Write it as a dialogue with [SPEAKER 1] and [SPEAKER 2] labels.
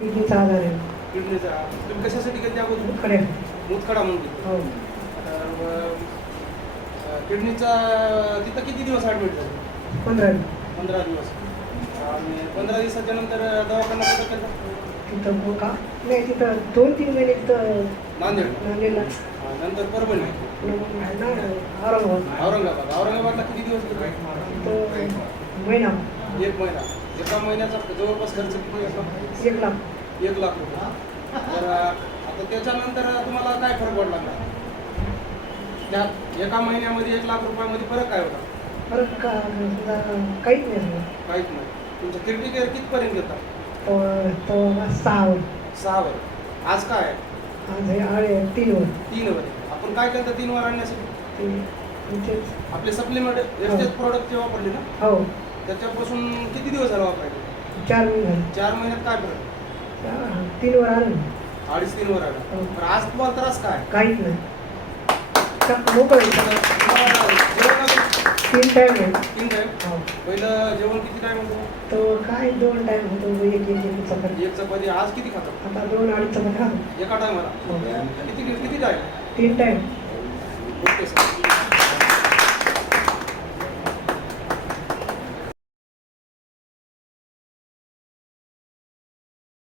[SPEAKER 1] किडनीचा आजार आहे.
[SPEAKER 2] किडनीचा तुम्ही कशासाठी घेतली अगोदर?
[SPEAKER 1] खरे
[SPEAKER 2] मुतखडा म्हणून घेतली.
[SPEAKER 1] हो.
[SPEAKER 2] तर अं, किडनीचा तिथं किती दिवस ॲडमिट झाले?
[SPEAKER 1] पंधरा
[SPEAKER 2] पंधरा दिवस. आणि पंधरा दिवसाच्या नंतर दवाखाना कुठं केला?
[SPEAKER 1] तिथं मग का? नाही तिथं दोन तीन महिने तिथं
[SPEAKER 2] नांदेड.
[SPEAKER 1] नांदेडला.
[SPEAKER 2] हा, नंतर परभणी.
[SPEAKER 1] ना औरंगाबाद.
[SPEAKER 2] औरंगाबाद. औरंगाबादला किती दिवस गेले?
[SPEAKER 1] तिथं महिना.
[SPEAKER 2] एक महिना. एका महिन्याचा जवळपास खर्च किती येतो
[SPEAKER 1] एक लाख.
[SPEAKER 2] एक लाख रुपये. तर आता त्याच्यानंतर तुम्हाला काय फरक पडला का त्या एका महिन्यामध्ये एक लाख रुपयामध्ये फरक काय होता?
[SPEAKER 1] परत का समजा काहीच नाही.
[SPEAKER 2] काहीच नाही. तुमचं किडनी केअर कितपर्यंत घेतात
[SPEAKER 1] तो तो सहा वर
[SPEAKER 2] सहा वर आज काय आहे?
[SPEAKER 1] आज हे आळे तीन वर
[SPEAKER 2] तीन वर. आपण काय करतो तीन वर आणण्यासाठी?
[SPEAKER 1] ते
[SPEAKER 2] आपले सप्लिमेंट एफटेच प्रोडक्ट जे वापरले ना?
[SPEAKER 1] हो.
[SPEAKER 2] त्याच्यापासून किती दिवस झाला वापरायचे
[SPEAKER 1] चार महिने झाले.
[SPEAKER 2] चार महिन्यात काय फरक?
[SPEAKER 1] चार- तीन वर आलं. ना.
[SPEAKER 2] अडीच तीन वर आला.
[SPEAKER 1] हो.
[SPEAKER 2] तर आज तुम्हाला त्रास काय?
[SPEAKER 1] काहीच नाही. का- मोकळं आहे.
[SPEAKER 2] तुम्हाला जेवण
[SPEAKER 1] तीन टाइम आहे.
[SPEAKER 2] तीन टाइम
[SPEAKER 1] हो.
[SPEAKER 2] पहिलं जेवण किती टाइम होतं?
[SPEAKER 1] तो काय दोन टाइम होतो एक एक एक चपाती.
[SPEAKER 2] एक चपाती. आज किती खातात?
[SPEAKER 1] आता दोन अडीच चपाती खातो.
[SPEAKER 2] एका टायमाला
[SPEAKER 1] हो.
[SPEAKER 2] किती किती टाइम
[SPEAKER 1] तीन टाइम
[SPEAKER 2] ओके सर.